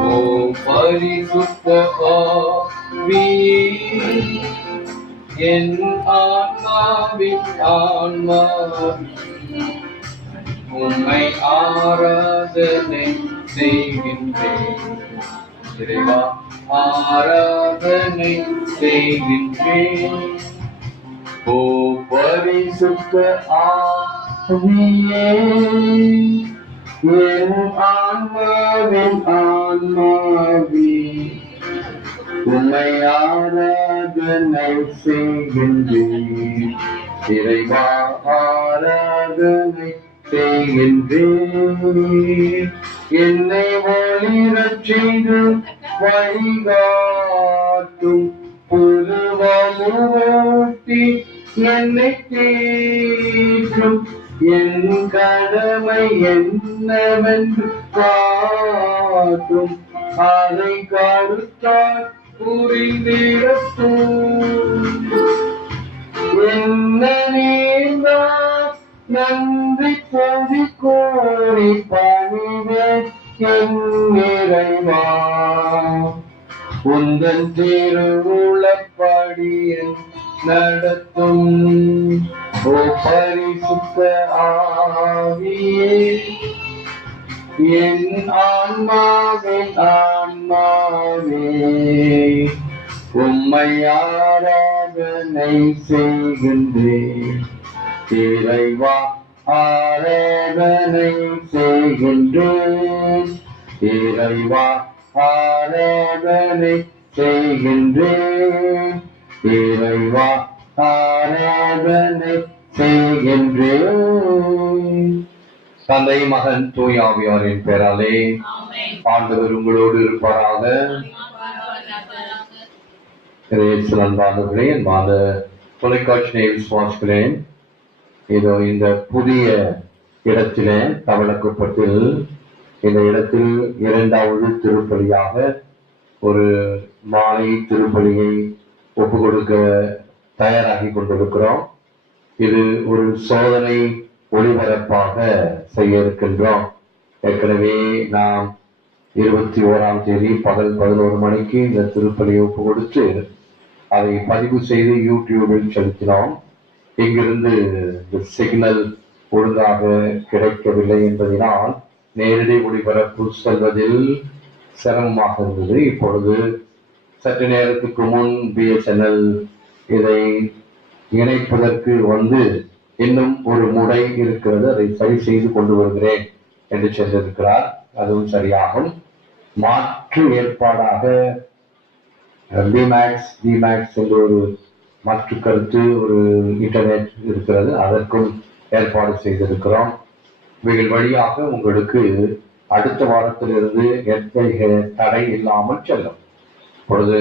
ஓ பரிசுத்த ஆவியே, என் ஆன்மாவின் ஆன்மாவே, உம்மை ஆராதனை செய்கின்றேன். இறைவா, ஆராதனை செய்கின்றேன். ஓ பரிசுத்த ஆவியே, என் ஆன்மாவின் ஆன்மாவே, உம்மை ஆராதனை செய்கின்றேன். இறைவா, ஆராதனை செய்கின்றேன். என்னை ஒளிரச் செய்து வழிகாட்டும் புதுவலூட்டி என்னை தேற்றும். என் கடமை என்னவென்று காட்டும், அதை கருத்தால் புரிந்திடட்டும். என்ன நீர்தான் நன்றி பொதி கோரி பணிவேன் என் இறைவா, உந்தன் திருவுளப்படியில் நடத்தும். ஓ பரிசுத்த ஆவியே, என் ஆன்மாவின் ஆன்மாவே, உம்மை ஆராதனை செய்கின்றேன். இறைவா, ஆராதனை செய்கின்றேன். இறைவா, ஆராதனை செய்கின்றேன். இறைவா, ஆராதனை செய்கின்றேன். தந்தை, மகன், தூய ஆவியாரின் பெயராலே ஆண்டவர் உங்களோடு இருப்பாராக. அன்பானவர்களே, அன்பான தொலைக்காட்சியை விசுவாசிக்கிறேன். இதோ இந்த புதிய இடத்திலே தவளக்குப்பத்தில், இந்த இடத்தில் இரண்டாவது திருப்பலியாக ஒரு மாலை திருப்பலியை ஒப்பு கொடுக்க தயாராகி கொண்டிருக்கிறோம். இது ஒரு சோதனை ஒளிபரப்பாக செய்ய இருக்கின்றோம். ஏற்கனவே நாம் 21ஆம் தேதி பகல் 11 மணிக்கு இந்த திருப்பலியை ஒப்பு கொடுத்து அதை பதிவு செய்து யூடியூபில் செலுத்தினோம். இங்கிருந்து சிக்னல் ஒழுங்காக கிடைக்கவில்லை என்பதனால் நேரடி ஒளிபரப்பு செல்வதில் சிரமமாக இருந்தது. இப்பொழுது சற்று நேரத்துக்கு முன் பிஎஸ்என்எல் இதை இணைப்பதற்கு வந்து இன்னும் ஒரு முறை இருக்கிறது, அதை சரி செய்து கொண்டு வருகிறேன் என்று சென்றிருக்கிறார். அதுவும் சரியாகும். மாற்று ஏற்பாடாக டிமேக்ஸ் என்ற ஒரு மாற்று கருத்து ஒரு இன்டர்நெட் இருக்கிறது, அதற்கும் ஏற்பாடு செய்திருக்கிறோம். இவைகள் வழியாக உங்களுக்கு அடுத்த வாரத்திலிருந்து எத்தகைய தடை இல்லாமல் செல்லும். இப்பொழுது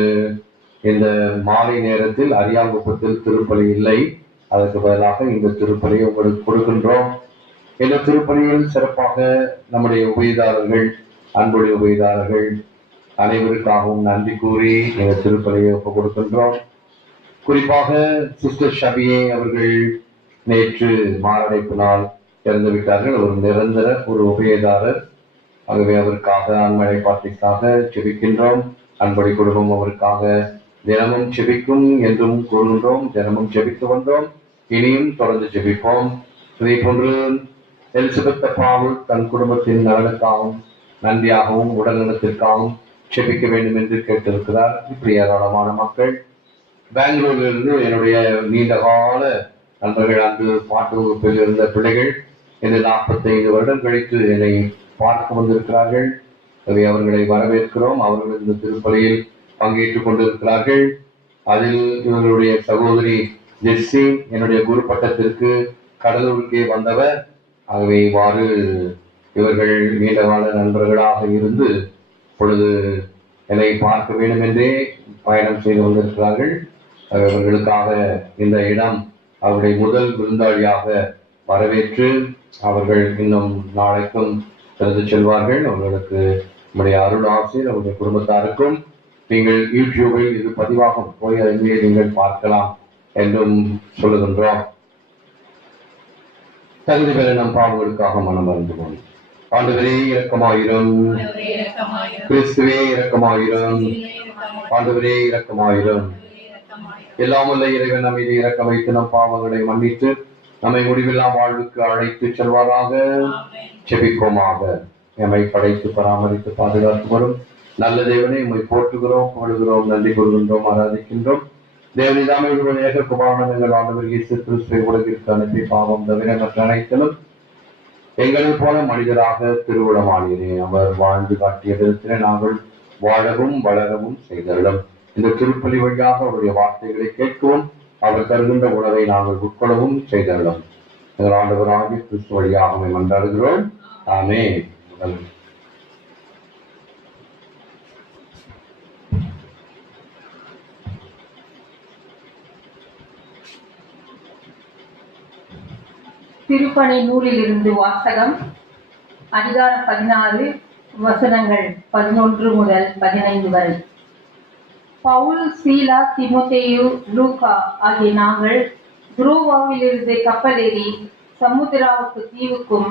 இந்த மாலை நேரத்தில் அரியாங்குப்பத்தில் திருப்பலி இல்லை, அதற்கு பதிலாக இந்த திருப்பலியை உங்களுக்கு கொடுக்கின்றோம். இந்த திருப்பலியில் சிறப்பாக நம்முடைய உபயதாரர்கள், அன்புடைய உபயதாரர்கள் அனைவருக்காகவும் நன்றி கூறி இந்த திருப்பலியை ஒப்புக் கொடுக்கின்றோம். குறிப்பாக சிஸ்டர் ஷபியே அவர்கள் நேற்று மாரடைப்பினால் இறந்து விட்டார்கள். ஒரு நிரந்தர ஒரு உபயதாரர். ஆகவே அவருக்காக ஆண்மழை பாட்டிற்காக செபிக்கின்றோம். அன்படி குடும்பம் அவருக்காக தினமும் செபிக்கும் என்றும் கூறுகின்றோம். தினமும் செபித்து வந்தோம், இனியும் தொடர்ந்து செபிப்போம். இதே போன்று எலிசபெத் பாவல் தன் குடும்பத்தின் நலனுக்காகவும் நன்றியாகவும் உடல்நலத்திற்காகவும் செபிக்க வேண்டும் என்று கேட்டிருக்கிறார். இப்படி ஏராளமான மக்கள். பெங்களூரிலிருந்து என்னுடைய நீண்டகால நண்பர்கள், அங்கு பாட்டு வகுப்பில் இருந்த பிள்ளைகள் இந்த 45 வருடம் கழித்து என்னை பார்க்க வந்திருக்கிறார்கள். அதை அவர்களை வரவேற்கிறோம். அவர்கள் இந்த திருப்பலியில் பங்கேற்றுக் கொண்டிருக்கிறார்கள். அதில் இவர்களுடைய சகோதரி ஜெஸ்ஸி என்னுடைய குரு பட்டத்திற்கு கடலூருக்கே வந்தவர். ஆகவே இவ்வாறு இவர்கள் நீண்டகால நண்பர்களாக இருந்து இப்பொழுது என்னை பார்க்க வேண்டும் என்றே பயணம் செய்து வந்திருக்கிறார்கள். அவர்களுக்காக இந்த இடம் அவருடைய முதல் விருந்தாளியாக வரவேற்று அவர்கள் இன்னும் நாளைக்கும் திறந்து செல்வார்கள். அவர்களுக்கு நம்முடைய அருள் ஆசிரியர் அவருடைய குடும்பத்தாருக்கும் நீங்கள் யூடியூபில் இது பதிவாகும், போய் அங்கே நீங்கள் பார்க்கலாம் என்றும் சொல்லுகின்றோம். தகுதி பெற நம் பாவங்களுக்காக மனம் வருந்துவோம். ஆண்டவரே இரக்கமாயிரும். கிறிஸ்துவே இரக்கமாயிரும். ஆண்டவரே இரக்கமாயிரும். எல்லாம் வல்ல இறைவன் நம்மை இறக்க வைத்து நம் பாவங்களை மன்னித்து நம்மை முடிவெல்லாம் வாழ்வுக்கு அழைத்து செல்வாராக. செபிப்போமாக. எம்மை படைத்து பராமரித்து பாதுகாத்து வரும் நல்ல தேவனை உம்மை போற்றுகிறோம், புகழுகிறோம், நன்றி கொள்கின்றோம், ஆராதிக்கின்றோம். தேவனை தாமே ஏக குமாரனங்கள் ஆண்டவர் இயேசு கிறிஸ்துவை உலகிற்கு அனுப்பி பாவம் தவிர மற்ற அனைத்திலும் எங்களைப் போல மனிதராக திருவுளமானீரே. அவர் வாழ்ந்து காட்டிய விதத்திலே நாங்கள் வாழவும் வளரவும் செய்தருளும். இந்த திருப்பலி வழியாக அவருடைய வார்த்தைகளை கேட்கவும் அவர் தருகின்ற உணவை நாங்கள் உட்கொள்ளவும் செய்தருளும். எங்கள் ஆண்டவராகிய கிறிஸ்து வழியாக மன்றாடுகிறோம். ஆமென். திருப்பணி நூலிலிருந்து வாசகம். அதிகாரம் 16, வசனங்கள் 11 முதல் 15 வரை. பவுல், சீலா, தீமோத்தேயு, லூக்கா ஆகிய நாங்கள் துரோவாவிலிருந்து கப்பலேறி சமுத்திராவுக்கு தீவுக்கும்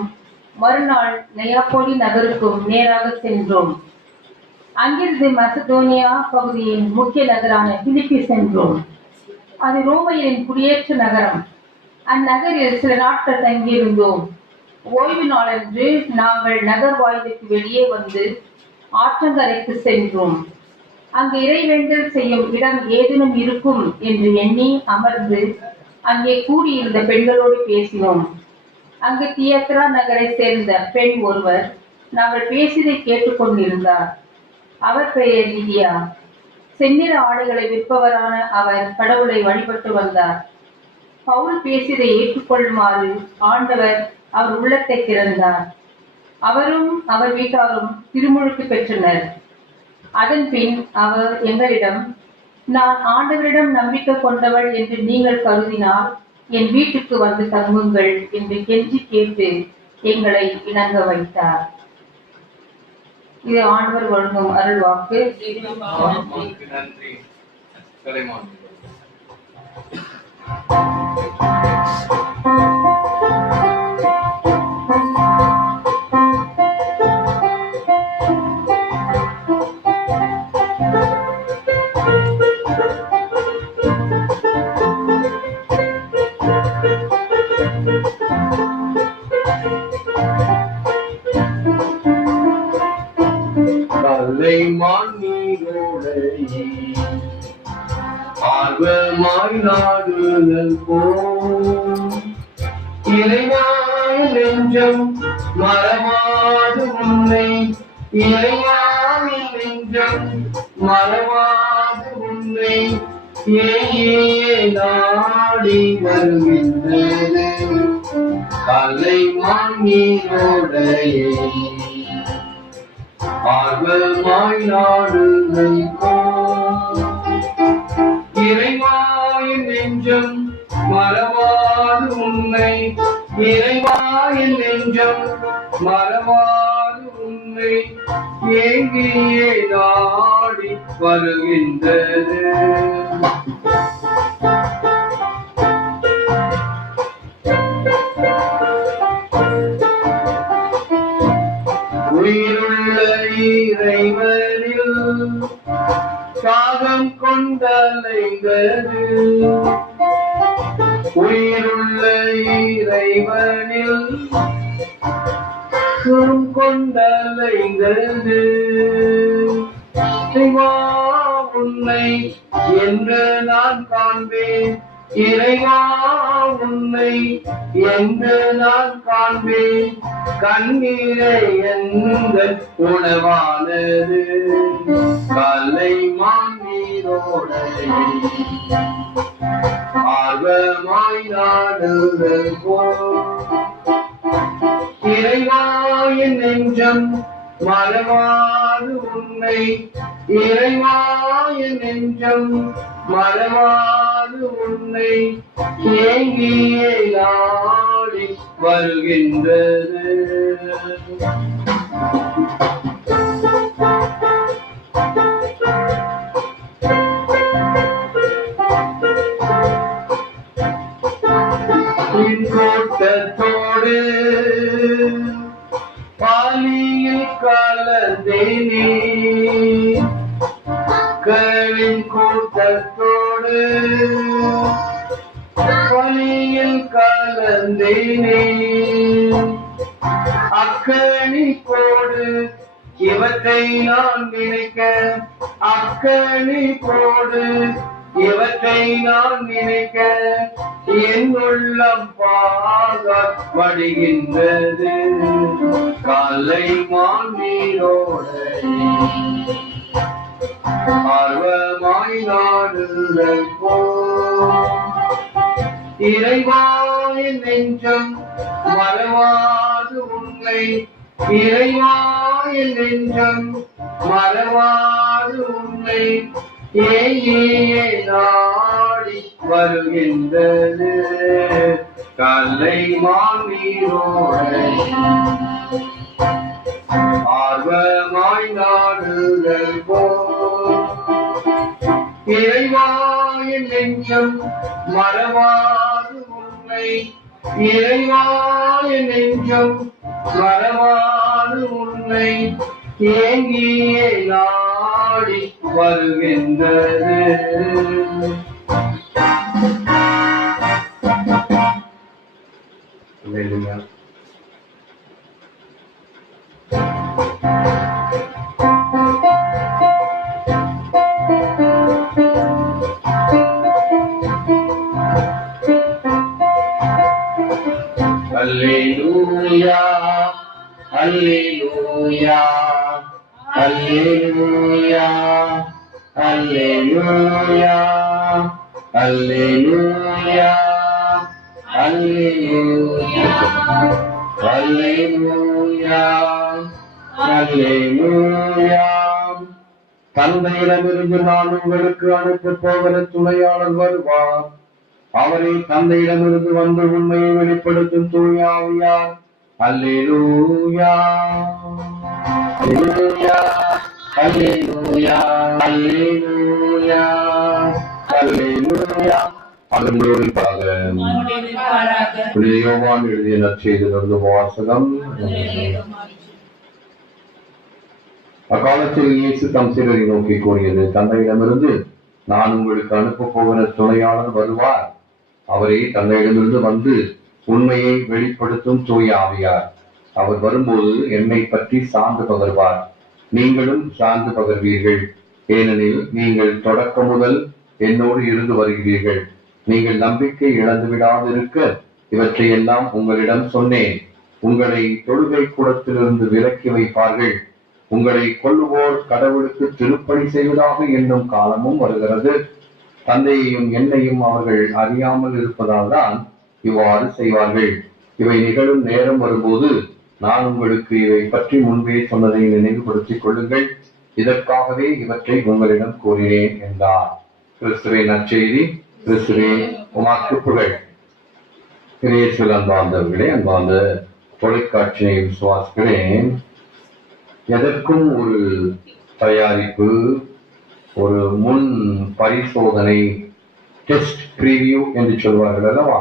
மறுநாள் நெயாப்போலி நகருக்கும் நேராக சென்றோம். அங்கிருந்து மசதோனியா பகுதியின் முக்கிய நகரான பிலிப்பி சென்றோம். அது ரோமையரின் குடியேற்ற நகரம். அந்நகரில் சில நாட்கள் தங்கியிருந்தோம். ஓய்வு நாளன்று நாங்கள் நகர் வாயிலுக்கு வெளியே வந்து ஆற்றங்கரைக்கு சென்றோம். அங்கு இறைவேண்டல் செய்யும் இடம் ஏதேனும் இருக்கும் என்று எண்ணி அமர்ந்து அங்கே கூடியிருந்த பெண்களோடு பேசினோம். அங்கு தியத்ரா நகரை சேர்ந்த பெண் ஒருவர் நாங்கள் பேசியதை கேட்டுக்கொண்டிருந்தார். அவர் பெயர் லிதியா. செந்நிற ஆடைகளை விற்பவரான அவர் கடவுளை வழிபட்டு வந்தார். பவுல் பேசியதை ஏற்றுக்கொள்ளுமாறு ஆண்டவர் அவர் உள்ளத்தை திறந்தார். அவரும் அவர் வீட்டாரும் திருமுழுக்கு பெற்றனர். அதன் பின் அவர் எங்களிடம், நான் ஆண்டவரிடம் நம்பிக்கை கொண்டவள் என்று நீங்கள் கருதினால் என் வீட்டுக்கு வந்து தங்குங்கள் என்று கெஞ்சி கேட்டு எங்களை இணங்க வைத்தார். இது ஆண்டவர் வழங்கும் அருள் வாக்கு. ஆர்வமாய் நாடுதல் போம் இறைவாய் நெஞ்சம் மறவாது உன்னை, இறைவாய் நெஞ்சம் மறவாது உன்னை ஏயே நாடி வருகின்றது கலை மாங்கீரோடையே. ஆர்வமாய் நாடுதல் போம் இறைவாயின் நெஞ்சம் மறவாது உன்னை, இறைவாயின் நெஞ்சம் மறவாது உன்னை ஏங்கியே நாடி வருகின்றது. உயிருள்ள இறைவனில் காகம் கொண்டலைந்தது, உயிருள்ள இறைவனில் சுரும் கொண்டலைந்தது. இறைவா உன்னை என்று நான் காண்பேன், இறைவா உன்னை என்று நான் காண்பேன், கண்ணீரை எங்கள் உணவானது கலை மாங்கீரோடை. ஆர்வமாய் நாடுதல் போம் இறைவாயின் நெஞ்சம் மறவாது உன்னை, இறைவாயின் நெஞ்சம் மறவாது உன்னை ஏங்கியே நாடி வருகின்றது. கூட்டத்தோடு பாலியில் கலந்தேனே மக்களின் கூட்டத்தோடு பலியில் கலந்தேனே அக்கணி போடு இவற்றை நான் நினைக்க அக்கணி போடு இவற்றை நான் நினைக்க என் உள்ளம் பாகப்படுகின்றது காலை மாநீரோடு ஆர்வமாய் நாடுதல் போ இறைவாயின் நெஞ்சம் மறவாது உண்மை இறைவாயின் நெஞ்சம் மறவாது உண்மை ஏயே நாடி வருகின்றது கல்லை மாநீரோடு ஆர்வமாய் நாடுதல் போ இறைவாயின் நெஞ்சம் மறவாது உண்மை இறைவாயின் நெஞ்சம் மறவாது உண்மை ஏங்கியே நாடி வருகின்றது. Alleluia, Alleluia, Alleluia, Alleluia, Alleluia, Alleluia, Alleluia, Alleluia. தந்தையிடமிருந்து நான் உங்களுக்கு அனுப்பப் போகிற துணையாளர் வருவார். அவரை தந்தையிடமிருந்து வந்து உண்மையை வெளிப்படுத்தும் தூய ஆவியார். அல்லேலூயா, அல்லேலூயா, அல்லேலூயா, அல்லேலூயா, அல்லேலூயா. அதனோடுக்காக யோவான் எழுதிய நற்செய்தியிலிருந்து வாசகம். அக்காலத்தில் இயேசு தம் சீடரை நோக்கி கூறியது, தந்தையிடமிருந்து நான் உங்களுக்கு அனுப்பப் போகிற துணையாளர் வருவார். அவரே தந்தையிடமிருந்து வந்து உண்மையை வெளிப்படுத்தும் தூய ஆவியார். அவர் வரும்போது என்னை பற்றி சான்று பகர்வார். நீங்களும் சான்று பகர்வீர்கள், ஏனெனில் நீங்கள் தொடக்க முதல் என்னோடு இருந்து வருகிறீர்கள். நீங்கள் நம்பிக்கை இழந்துவிடாதிருக்க இவற்றையெல்லாம் உங்களிடம் சொன்னேன். உங்களை தொழுகை கூடத்திலிருந்து விலக்கி வைப்பார்கள். உங்களை கொல்லுவோர் கடவுளுக்கு திருப்பணி செய்வதாக என்னும் காலமும் வருகிறது. தந்தையையும் என்னையும் அவர்கள் அறியாமல் இருப்பதால் தான் இவ்வாறு செய்வார்கள். இவை நிகழும் நேரம் வரும்போது நான் உங்களுக்கு இவை பற்றி முன்பே சொன்னதை நினைவுபடுத்திக் கொள்ளுங்கள். இதற்காகவே இவற்றை உங்களிடம் கூறினேன் என்றார். கிறிஸ்துவே நற்செய்தி. கிறிஸ்துவே உமக்கு புகழ். இயேசுவில் அன்பார்ந்தவர்களே, அன்பார்ந்த தொலைக்காட்சியை விசுவாசிகளே, எதற்கும் ஒரு தயாரிப்பு, ஒரு முன் பரிசோதனை, டெஸ்ட் பிரிவியூ என்று சொல்வார்கள் அல்லவா?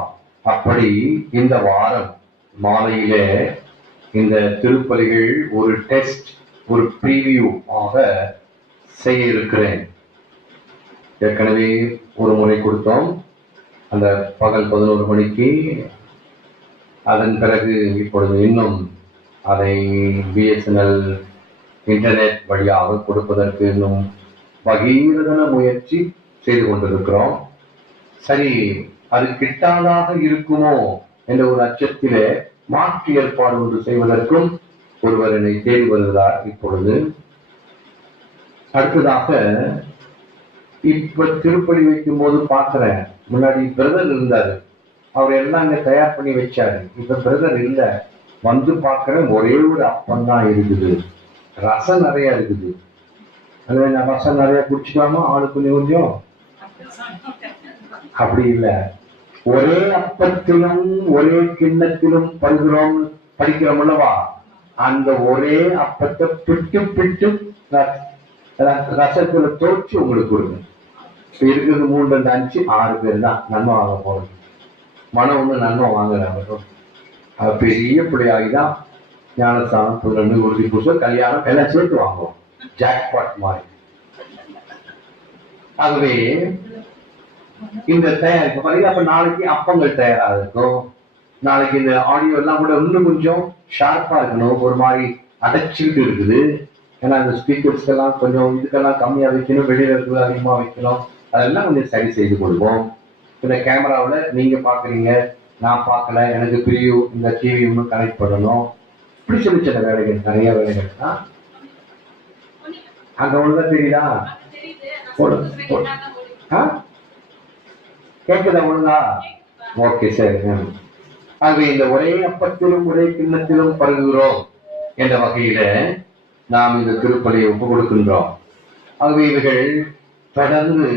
அப்படி இந்த வாரம் மாலையிலே இந்த திருப்பலிகள் ஒரு டெஸ்ட், ஒரு பிரிவியூ ஆக செய்ய இருக்கிறேன். ஏற்கனவே ஒரு முறை கொடுத்தோம், அந்த பகல் 11 மணிக்கு. அதன் பிறகு இப்பொழுது இன்னும் அதை பிஎஸ்என்எல் இன்டர்நெட் வழியாக கொடுப்பதற்கு இன்னும் பகீரதன முயற்சி செய்து கொண்டிருக்கிறோம். சரி, அது கிட்டாதாக இருக்குமோ என்ற ஒரு அச்சத்திலே மாற்று ஏற்பாடு ஒன்று செய்வதற்கும் ஒருவர் என்னை தேடி வருகிறார். இப்பொழுது அடுத்ததாக இப்ப திருப்பலி வைக்கும் போது பார்க்கிறேன், முன்னாடி பிரதர் இருந்தாரு, அவர் எல்லாம் இங்க தயார் பண்ணி வச்சாரு. இப்ப பிரதர் இல்ல, வந்து பார்க்கிறேன் ஒரே ஒரு அப்பம் தான் இருக்குது. ரசம் நிறைய இருக்குது. அது நான் ரசம் நிறைய குடிச்சுக்கலாமா ஆளுக்கு கொஞ்சம்? அப்படி இல்லை, ஒரே அப்பத்திலும் ஒரே கிண்ணத்திலும் பருகிறோம் படிக்கிறோம் அல்லவா? அந்த ஒரே அப்பத்தை பிட்டு பிட்டு ரசத்துல தோச்சு உங்களுக்கு கொடுங்க. இருக்கிறது 3, 5, 6 பேர் தான் நன்மை வாங்க போறது. மனம் ஒண்ணு நன்மை வாங்குறாங்க. பெரிய பிள்ளையாகிதான் ஞானஸ்தானம், புதுரண்டு, உறுதி பூசல், கல்யாணம் எல்லாம் சேர்த்து வாங்குவோம். ஜாக்பாட் மாதிரி. ஆகவே இந்த தயாரிப்பு பாத்தீங்கன்னா, அப்ப நாளைக்கு அப்பங்கள் தயாராக இருக்கும். நாளைக்கு இந்த ஆடியோ எல்லாம் கூட இன்னும் கொஞ்சம் ஷார்ப்பா இருக்கணும். ஒரு மாதிரி அடைச்சிக்கிட்டு இருக்குது. ஏன்னா இந்த ஸ்பீக்கர்ஸ்க்கெல்லாம் கொஞ்சம் இதுக்கெல்லாம் கம்மியா வைக்கணும், வெளியில இருக்கிறது அதிகமா வைக்கணும். அதெல்லாம் கொஞ்சம் சரி செய்து கொள்வோம். இந்த கேமராவில் நீங்க பாக்குறீங்க, நான் பார்க்கல, எனக்கு பிரிவு இந்த டிவி ஒன்றும் கனெக்ட் பண்ணணும். இப்படி சின்ன சின்ன வேலைகள், நிறைய வேலைகள் தான். அங்க ஒண்ணுதான் தெரியுதா? கேட்குதா ஒழுங்கா? ஓகே, சரி. ஆகவே இந்த ஒரே அப்பத்திலும் ஒரே கிண்ணத்திலும் பருகுகிறோம் என்ற வகையில நாம் இந்த திருப்பலியை ஒப்புக் கொடுக்கின்றோம். ஆகவே இவைகள் தொடர்ந்து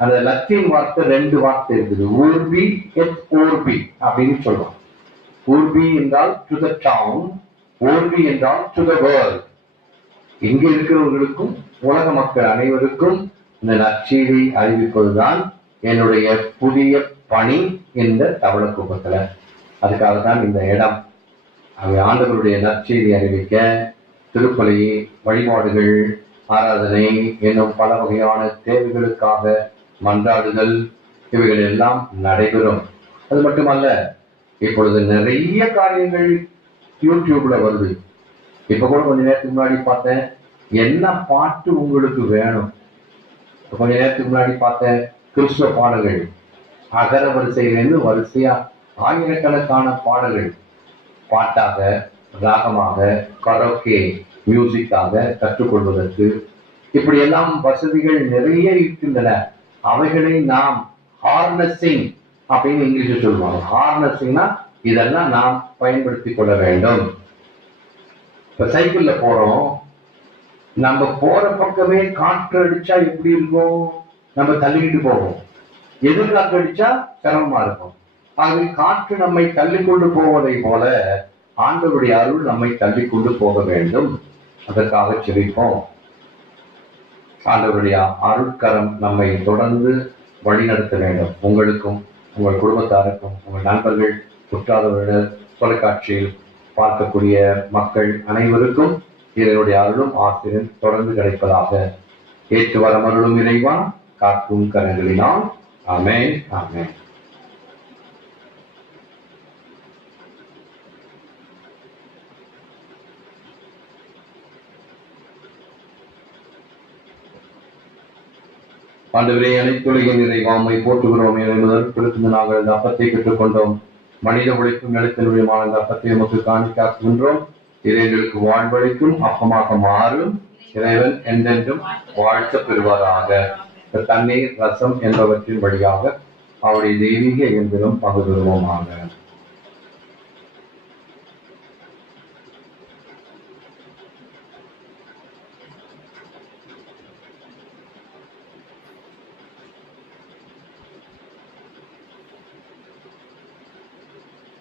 அந்த லத்தீன் வார்த்தை 2 வார்த்தை இருக்குது. ஊர்பி எட் ஓர்பி அப்படின்னு சொல்றோம். ஊர்பி என்றால் டு த டவுன், ஓர்பி என்றால் டு த வேர்ல்ட். இங்க இருக்கிறவர்களுக்கும் உலக மக்கள் அனைவருக்கும் இந்த நற்செய்தியை அறிவிப்பதுதான் என்னுடைய புதிய பணி இந்த தவளக்குப்பத்துல. அதுக்காகத்தான் இந்த இடம். அவை ஆண்டவருடைய நற்செய்தி அறிவிக்க திருப்பலி, வழிபாடுகள், ஆராதனை என்னும் பல வகையான தேவைகளுக்காக மன்றாடுதல், இவைகள் எல்லாம் நடைபெறும். அது மட்டுமல்ல, இப்பொழுது நிறைய காரியங்கள் யூடியூப்ல வருது. இப்ப கூட கொஞ்ச நேரத்துக்கு முன்னாடி பார்த்தேன், என்ன பாட்டு உங்களுக்கு வேணும். கொஞ்ச நேரத்துக்கு முன்னாடி பார்த்தேன், கிறிஸ்துவ பாடல்கள் அகர வரிசையிலிருந்து வரிசையா ஆயிரக்கணக்கான பாடல்கள் பாட்டாக, ராகமாக, கரோக்கே மியூசிக்காக கற்றுக்கொள்வதற்கு இப்படி எல்லாம் வசதிகள் நிறைய இருக்கின்றன. அவைகளை நாம் ஹார்னஸிங் அப்படின்னு இங்கிலீஷ் சொல்லுவாங்க. ஹார்னஸிங்னா இதெல்லாம் நாம் பயன்படுத்திக் கொள்ள வேண்டும். இப்ப சைக்கிள்ல போறோம், நம்ம போற பக்கமே காற்று அடிச்சா எப்படி இருக்கும்? நம்ம தள்ளிக்கிட்டு போவோம். எதிர்காற்று அடிச்சா சிரமமா இருக்கும். ஆகவே காற்று நம்மை தள்ளிக்கொண்டு போவதை போல ஆண்டவருடைய அருள் நம்மை தள்ளிக்கொண்டு போக வேண்டும். அதற்காக செபிப்போம். ஆண்டவருடைய அருட்கரம் நம்மை தொடர்ந்து வழிநடத்த வேண்டும். உங்களுக்கும், உங்கள் குடும்பத்தாருக்கும், உங்கள் நண்பர்கள், குற்றாதவர்கள், தொலைக்காட்சியில் பார்க்கக்கூடிய மக்கள் அனைவருக்கும் இதனுடைய அருளும் ஆசிரியர் தொடர்ந்து கிடைப்பதாக. ஏற்று வரமருளும் இறைவா, காக்கும் கரங்களினால். ஆமென், ஆமென். ஆண்டவரே, அனைத்துலகின் இறைவாமை போற்றுகிறோம் என்பதற்கு நாங்கள் இந்த அப்பத்தை பெற்றுக்கொண்டோம். மனித உழைக்கும் நிலத்தினுடையமான இந்த அப்பத்தை நமக்கு காணிக்காக்குகின்றோம். இறைவனுக்கு வாழ்வழைக்கும் அப்பமாக மாறும் இறைவன் என்றென்றும் வாழ்த்த பெறுவாராக. தண்ணீர், ரசம் என்பவற்றின் வழியாக அவருடைய தெய்வீக இயந்திரம் பகுதுருவோமாக.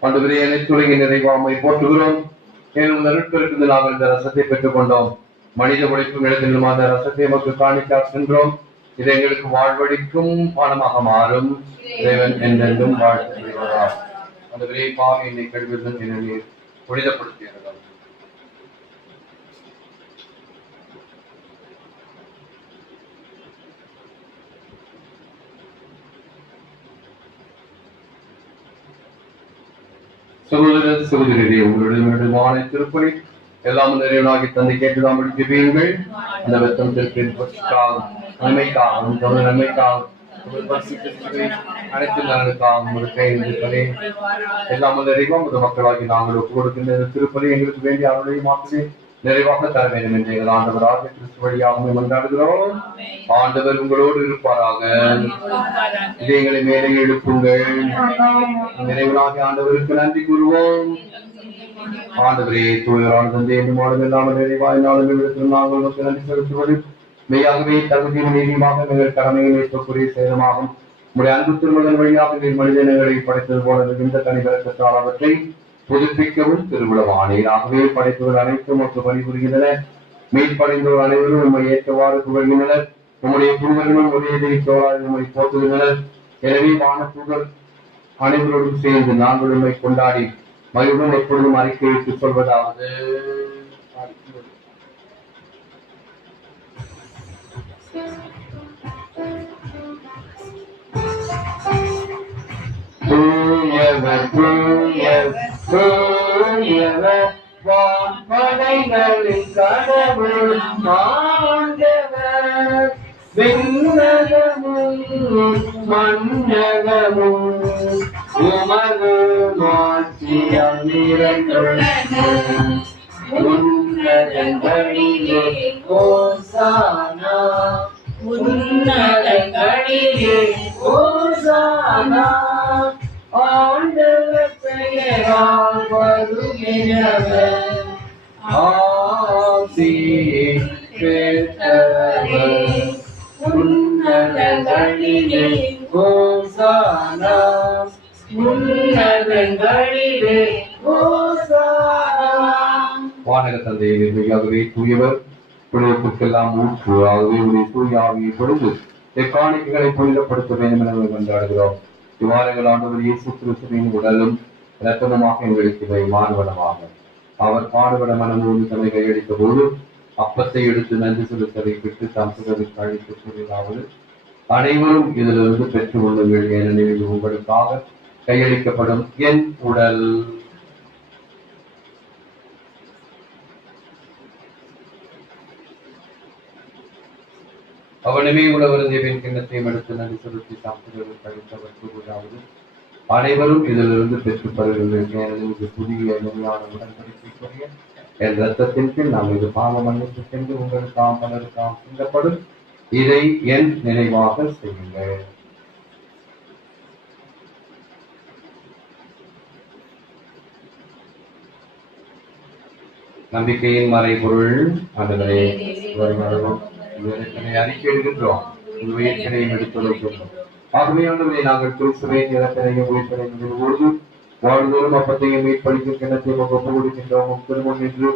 ஆண்டவரே, அனைத்துலகின் நிறைவாமை போற்றுகிறோம். மேலும் நருட்பெருக்கு நாங்கள் இந்த ரசத்தை பெற்றுக் கொண்டோம். மனித உழைப்பும் இடத்திலும் அந்த ரசத்தை நமக்கு காணிக்காக்கின்றோம். இது எங்களுக்கு வாழ்வழிக்கும் பானமாக மாறும் இறைவன் என்றென்றும் வாழ்த்து பெறுவாராம். ஆண்டவரே, பாவி என்னை கழுவுதல் என நீர் புனிதப்படுத்தியது. சகோதர சகோதரியே, உங்களுடைய திருப்பலி எல்லாம் நிறைவனாகி தந்தை கேட்டுதான் ஜெபியுங்கள். அந்த வெத்தம் நன்மைக்காகவும் நன்மைக்காகவும் அனைத்து நலனுக்காகவும் எல்லாம் நிறைவாக முத மக்களாகி நாங்கள் ஒப்புக் கொடுக்கின்ற திருப்பலி எங்களுக்கு வேண்டிய அவருடைய மாற்றத்தை நிறைவாக தர வேண்டும் என்று எங்கள் ஆண்டவராக கிறிஸ்து வழியாக கொண்டாடுகிறோம். ஆண்டவர் உங்களோடு இருப்பாராக. இதயங்களை மேலே எழுப்புங்கள். நிறைவனாகி ஆண்டவருக்கு நன்றி கூறுவோம். ஆண்டவரே, தூயரான தந்தை என்று மாடும் இல்லாமல் நிறைவாய் நாளும் நாங்கள் நன்றி செலுத்துவது மெய்யாகவே தகுதியும் நீதியுமாக எங்கள் கடமைகளை ஏற்பக்கூடிய சேதமாகும். உங்களுடைய அன்பு திருமகன் வழியாக நீர் மனிதனங்களை படைத்தது போல இந்த தனிபெறத்தால் அவற்றை புதுப்பிக்கவும் திருவிழவானீர். ஆகவே படைப்புகள் அனைத்தும் ஒன்று பணிபுரிகின்றன. மீட்படைந்தோர் அனைவரும் உண்மை ஏற்றவாறு புகழ்கின்றனர். உம்முடைய புகழ்களும் ஒரே தோழாய் உண்மை போற்றுகின்றனர். எனவே வான புகழ் அனைவரோடும் சேர்ந்து நாங்கள் உண்மை கொண்டாடி மகிழ்வும் எப்பொழுதும் அறிக்கையிட்டு சொல்வதாவது, தூயவர் தூயவர் தூயவர் வான்படைகளின் கடவுள் ஆண்டவர், விண்ணகமும் மண்ணகமும் உமது மாட்சியால் நிறைந்துள்ளன. உன்னதங்களிலே ஓசானா, உன்னதங்களிலே ஓசானா, ஆண்டவர் பெயரால் வருகிறவர் ஆசி பெற்றவரே. உன்னதங்களிலே ஓசானா, உன்னதங்களிலே ஓசானா. வானக தந்தையே, மிகவே தூயவர், புனிதத்துக்கெல்லாம் ஊற்று. ஆகவே உடைய தூய ஆவியை பொழுது எக்காணிக்கைகளை புனிதப்படுத்த வேண்டும் என கொண்டாடுகிறோம். இவ்வாறுகள் ஆண்டவர் இயேசு கிறிஸ்துவின் உடலும் இரத்தமுமாக எங்களுக்கு இவை மாறுவனமாக. அவர் பாடுபட மனமோடு தன்னை கையளித்த போது அப்பத்தை எடுத்து நன்றி செலுத்தலை பெற்று தாம் சிலரை கழித்து கூறினாவது, அனைவரும் இதிலிருந்து பெற்றுக் கொள்ளுங்கள், ஏனெனில் இது உங்களுக்காக கையளிக்கப்படும் என் உடல். அவனுமே உடவருந்தியவின் கிண்ணத்தையும் எடுத்து நன்றி செலுத்தி தாம் சிலரை கழித்தவர் கூறினாவது, அனைவரும் இதிலிருந்து பெற்றுப் பெறுகிறீர்கள், ஏனெனில் இது புதிய நிலையான உடன்படிக்கைக்குரிய என் ரத்தத்தின் கீழ் நாம் இது பாவ மன்னிப்பு சென்று உங்களுக்காம் பலருக்காம் சிந்தப்படும். இதை என் நினைவாக செய்யுங்கள். நம்பிக்கையின் மறைபொருள் ஆண்டவரே, அறிக்கை எடுக்கின்றோம், உயிர்ப்பினையும் எடுத்துரைக்கின்றோம். ஆகவே ஆண்டவரே, நாங்கள் கிறிஸ்துவை இறப்பினையும் உயிர்ப்பினையும் பொழுது வாழ்ந்தோறும் அப்பத்தையும் மீட்பளிக்கும் கிணத்தையும் ஒப்பு கொடுக்கின்றோம். திருமணம் என்று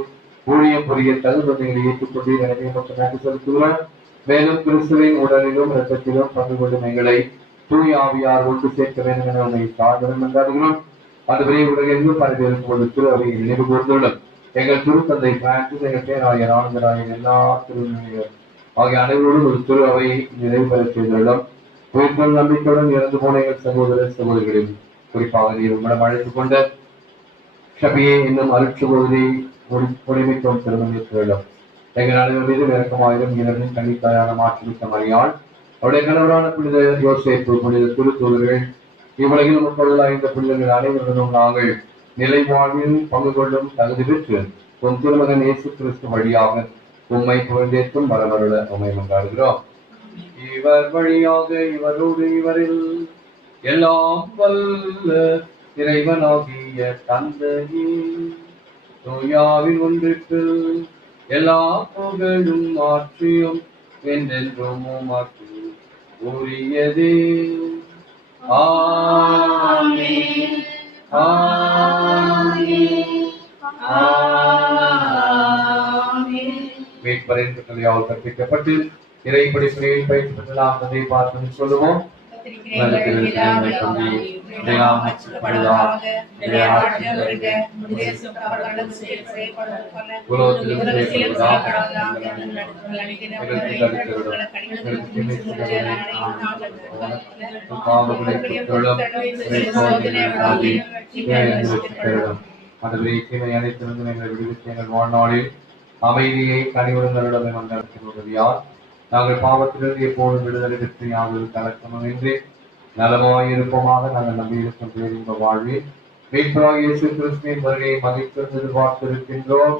ஊழியம் புரிய தகுந்தங்களை ஏற்றுக்கொண்டு எனவே மக்கள் நன்றி செலுத்துகிறோம். மேலும் கிறிஸ்துவின் உடலிலும் இரத்தத்திலும் பங்கு கொள்ளும் எங்களை தூய் ஆவியார் ஒன்று சேர்க்க வேண்டும் என உண்மை சார்ந்தவன் என்றாடுகிறோம். அதுவரை உலகெங்கும் பரவியிருக்கும் ஒரு திரு அவையை நினைவு கூர்ந்துள்ளோம். எங்கள் திருத்தந்தை பிரான்சிஸ், எங்கள் பேராயர் ஆனந்தராயர், எல்லா திருநிலையர் ஆகிய அனைவரோடும் ஒரு திரு அவையை நிறைவு பெற செய்துள்ளோம். உயிர்ப்பு நம்பிக்கையுடன் இறந்து போன எங்கள் சகோதர சகோதரிகளில் குறிப்பாக நீர் உங்களிடம் அழைத்துக் கொண்ட ஷபியை என்னும் அருட்சகோதரி முடிமிக்கும் திருமணம் எங்கள் அனைவர் மீது இறக்கமாயிரம் இனரின் கன்னித்தாயான மாற்றிமிக்க மரியாள், அவருடைய கணவரான புனித யோசேப்பு, புனித திருத்தூதர்கள், இவ்வுலகில் முற்பொழுதா இந்த புனிதர்கள் அனைவருடனும் நாங்கள் நிலை வாழ்வில் பங்கு கொள்ளும் தகுதி பெற்று உன் திருமகன் இயேசு கிறிஸ்து வழியாக உம்மை புகழ்ந்தேற்றும் வரவருட உம்மை கொண்டாடுகிறோம். இவர் வழியாக இவரோடு இவரில் எல்லாம் வல்ல இறைவனாகிய தந்தையே தூயாவின் ஒன்றிற்கு எல்லா புகழும் மாற்றியும் என்றென்றும் உமக்கு உரியதே. ஆமென் ஆமென் ஆமென். மீட்பரின் கட்டளையால் கற்பிக்கப்பட்டு இறை படிப்பினையில் பயிற்சி பெற்ற நாம் தந்தை பார்த்து சொல்லுவோம். வாழ்நாளில் அமைதியை கனிவுடன் உதவியார் நாங்கள் பாவத்திலிருந்து எப்போதும் விடுதலை பெற்று யாவது கலக்கமின்றி நலமாயிருப்போமாக நாங்கள் நம்பியிருக்கும் பேரின்ப வாழ்வில் மீட்பராகிய இயேசு கிறிஸ்துவின் வருகையை மகிழ்ச்சியோடு எதிர்பார்த்திருக்கின்றோம்.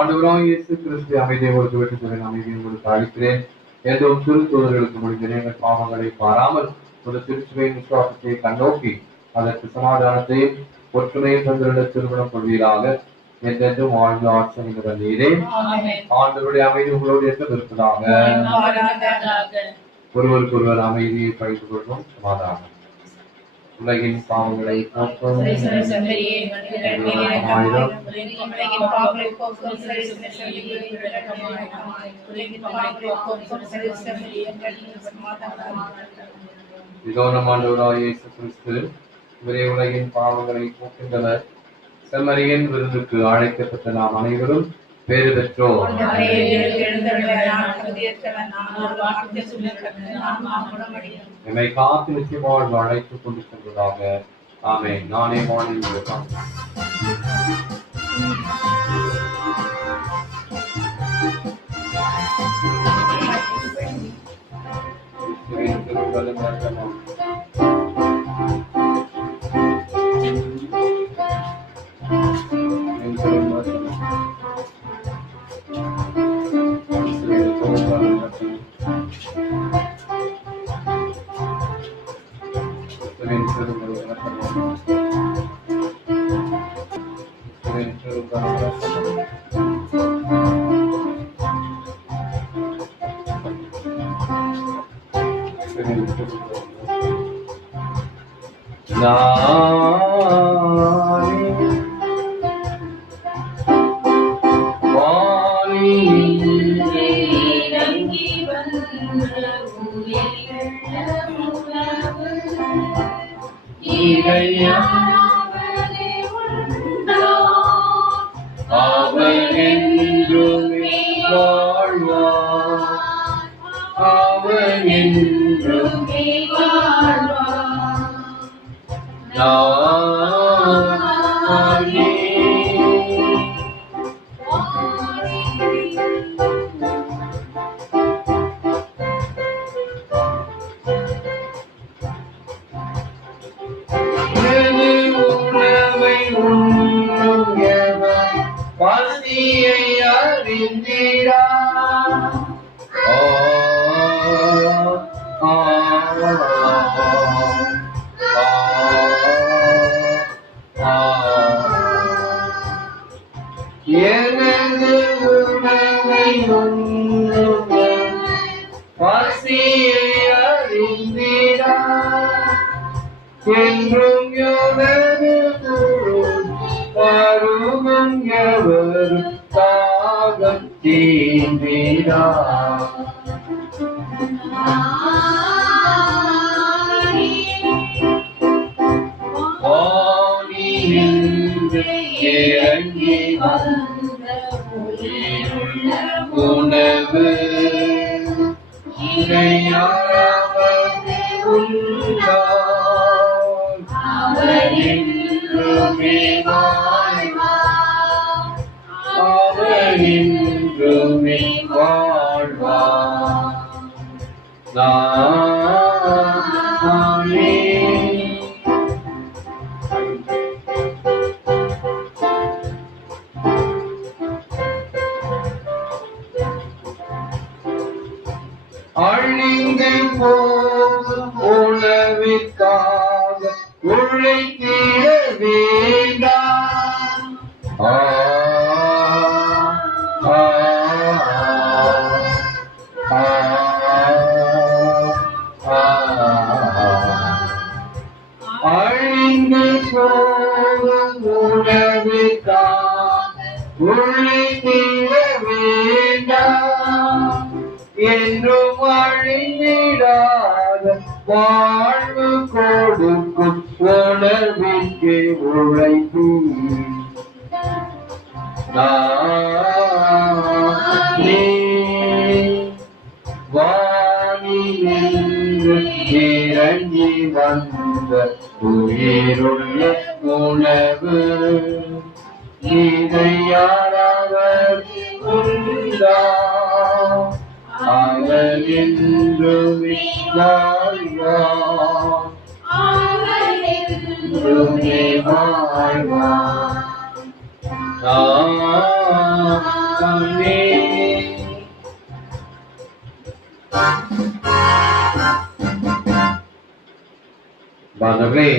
ஆண்டவராகிய இயேசு கிறிஸ்து அமைதியை உங்களுக்கு விட்டு அமைதியை உங்களுக்கு அளிக்கிறேன் என்றும் திருத்தூதர்களுக்கு முடிந்த எங்கள் பாவங்களை பாராமல் ஒரு திருச்சுவையின் விசுவாசத்தை கண்ணோக்கி அதற்கு சமாதானத்தையும் ஒற்றுமையும் தந்திருந்த திருமணம் கொள்வீராக என்றென்றும் வாழ்ந்து ஆட்சி நீரே. ஆண்டவருடைய அமைதி உங்களோடு என்று இருப்பதாக. ஒருவருக்கொருவர் அமைதியை பகிர்ந்து கொள்வோம். சமாதானம். உலகின் பாவங்களை போக்கும் இதோ நம் ஆண்டவராகிய இயேசு கிறிஸ்து இவரே உலகின் பாவங்களை போக்கின்றனர். செம்மறியின் விருந்துக்கு அழைக்கப்பட்ட நாம் அனைவரும் பேறு பெற்றோர். என்னை காத்து நிச்சய வாழ்வு அழைத்துக் கொண்டு சென்றதாக. ஆமென். நானே வானில்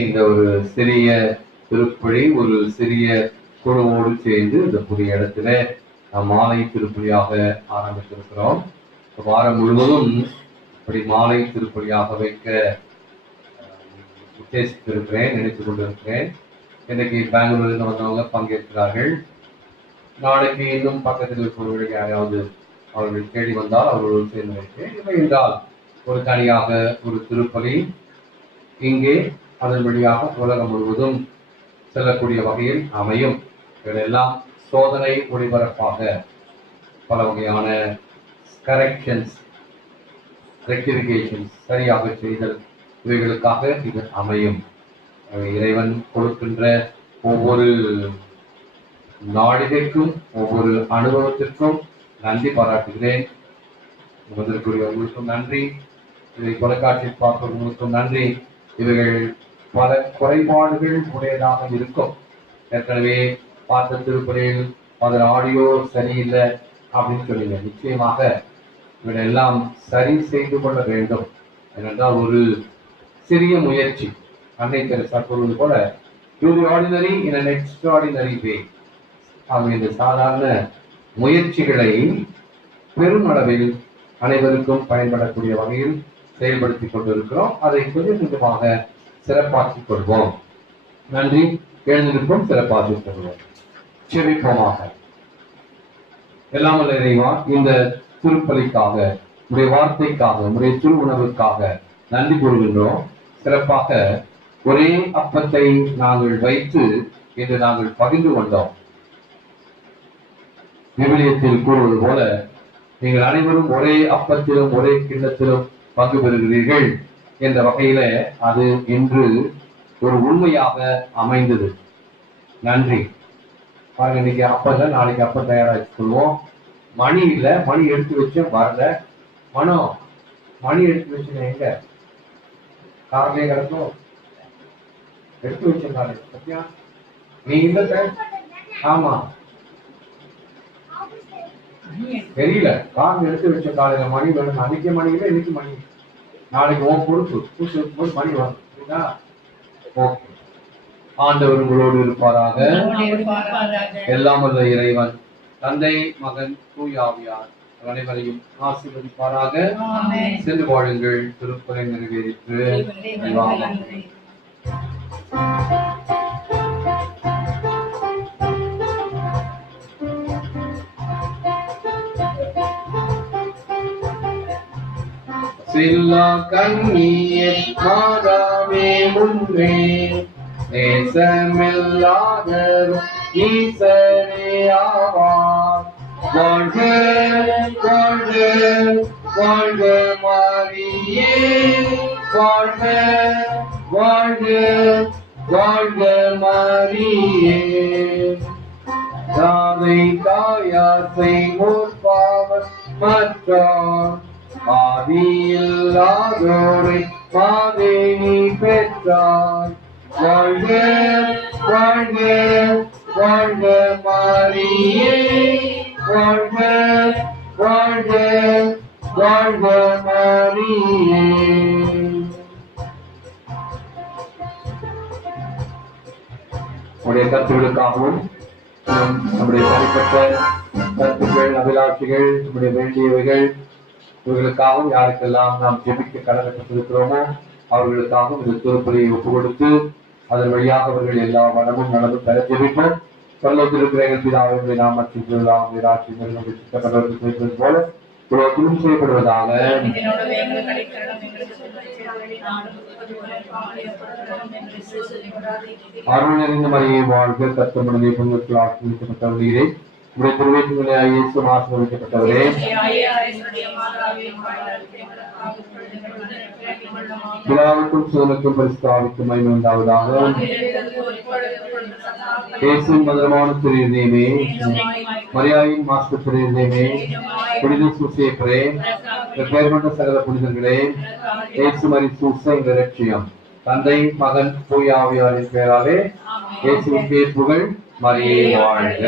இந்த ஒரு சிறிய திருப்பலி ஒரு சிறிய குழுவோடு சேர்ந்து இந்த புதிய இடத்துல மாலை திருப்பலியாக ஆரம்பித்திருக்கிறோம். வாரம் முழுவதும் இப்படி மாலை திருப்பலியாக வைக்க உத்தேசித்திருக்கிறேன், நினைத்துக் கொண்டிருக்கிறேன். இன்னைக்கு பெங்களூரில் வந்தவங்க பங்கேற்கிறார்கள். நாளைக்கு இன்னும் பக்கத்தில் இருக்கிறவர்கள் யாராவது அவர்கள் தேடி வந்தால் அவர்களோடு சேர்ந்து வைக்கிறேன். இல்லை என்றால் ஒரு தனியாக ஒரு திருப்பலி இங்கே அதன் வழியாக உலகம் முழுவதும் செல்லக்கூடிய வகையில் அமையும். இவையெல்லாம் சோதனை ஒளிபரப்பாக பல வகையான கரெக்ஷன்ஸ், ரெக்டிஃபிகேஷன்ஸ், சரியாக செய்தல், இவைகளுக்காக இது அமையும். இறைவன் கொடுக்கின்ற ஒவ்வொரு நாளிகைக்கும் ஒவ்வொரு அனுபவத்திற்கும் நன்றி பாராட்டுகிறேன். உங்களுக்கும் நன்றி. இதை தொலைக்காட்சியில் பார்ப்பவர்களுக்கும் நன்றி. இவைகள் பல குறைபாடுகள் உடையதாக இருக்கும். ஏற்கனவே பார்த்த திருப்பலியில் அதில் ஆடியோ சரியில்லை அப்படின்னு சொல்லுங்க. நிச்சயமாக இவையெல்லாம் சரி செய்து கொள்ள வேண்டும். ஏனென்றால் ஒரு சிறிய முயற்சி, அன்னை தெரசா சொல்வது போல do the ordinary in an extraordinary way. ஆக இந்த சாதாரண முயற்சிகளை பெருமளவில் அனைவருக்கும் பயன்படக்கூடிய வகையில் செயல்படுத்திக் கொண்டிருக்கிறோம். அதை கொஞ்சம் கொஞ்சமாக சிறப்பாக்கிக் கொள்வோம். நன்றி. எழுந்திருப்போம், சிறப்பாக்கிக் கொள்வோம். செவிப்போமாக. எல்லாம் வல்ல இறைவா, இந்த திருப்பலிக்காக, உடைய வார்த்தைக்காக, உடைய திரு உணவுக்காக நன்றி கூறுகின்றோம். சிறப்பாக ஒரே அப்பத்தை நாங்கள் வைத்து இன்று நாங்கள் பகிர்ந்து கொண்டோம். விவிலியத்தில் கூறுவது போல நீங்கள் அனைவரும் ஒரே அப்பத்திலும் ஒரே கிண்ணத்திலும் பங்கு பெறுகிறீர்கள் என்ற வகையில அது இன்று ஒரு உண்மையாக அமைந்தது. நன்றி. பாருங்க, இன்னைக்கு அப்பதான், நாளைக்கு அப்ப தயாராகி கொள்வோம். மணி இல்லை, மணி எடுத்து வச்ச வரல. மணி எடுத்து வச்சுங்க, எங்க கார்லயே கிடக்கும், எடுத்து வச்சிருந்தாரு சத்தியா நீ இல்ல. ஆமா தெரியல, கார் எடுத்து வச்ச காலையில மணி வேணும். அன்னைக்கு மணி இல்லை, இன்னைக்கு மணி, நாளைக்கு உன் பொறுப்பு. போது மணி வரும். சரிங்களா? ஓகே. ஆண்டவர் உங்களோடு இருப்பாராக. எல்லாம் வல்ல இறைவன் தந்தை, மகன், தூய ஆவியார் அனைவரையும் ஆசீர்வதிப்பாராக. சென்று வாழுங்கள். திருப்பலை நிறைவேறிற்று. சில்லா கண்ணியே மாதாவே முன்னே நேசமில்லாதரும் ஈசரே ஆவார். வாழ்க வாழ்க வாழ்க மாரியே, வாழ்க வாழ்க வாழ்க மாரியே. தாதை தாயாசை முற்பாவர் மற்றார் ஆதியில்லாதோரை மாதேனி பெற்றார். வாழ்க வாழ்க வாழ்க மாரியே, வாழ்க வாழ்க வாழ்க மாரியே. உடைய கருத்துகளுக்காகவும் நம்முடைய தனிப்பட்ட கருத்துக்கள், அபிலாட்சிகள், நம்முடைய வேண்டியவைகள், இவர்களுக்காகவும் யாருக்கெல்லாம் நாம் ஜெபிக்க கடமைப்பட்டிருக்கிறோமோ அவர்களுக்காகவும் இந்த திருப்பலியை ஒப்புக் கொடுத்து அதன் வழியாக அவர்கள் எல்லா வளமும் நலமும் பெற ஜெபிப்போம். பரலோகத்தில் இருக்கிற எங்கள் பிதாவை நாம் மற்றும் போல உலகத்திலும் செய்யப்படுவதாக. அருள் நிறைந்த மரியை வாழ்க, கர்த்தருடைய புண்ணியத்தில் ஆசீர்வதிக்கப்பட்டவரே, உடைய திருவேற்றங்களே இயேசு ஆசீர்வதிக்கப்பட்டவரே, பிதாவுக்கும் சுதனுக்கும் பரிசுத்த ஆவிக்கும் மகிமை உண்டாவதாக. இயேசுவின் மதுரமான திரு இதயமே, மரியாயின் மாஸ்டர் திரு இதயமே, புனித சூசேப்பரே, பெயர் கொண்ட சகல புனிதர்களே, இயேசு மரி சூச என்ற லட்சியம் தந்தை, மகன், தூய ஆவியாரின் பெயராலே இயேசுவின் புகழ். மரியே வாழ்க.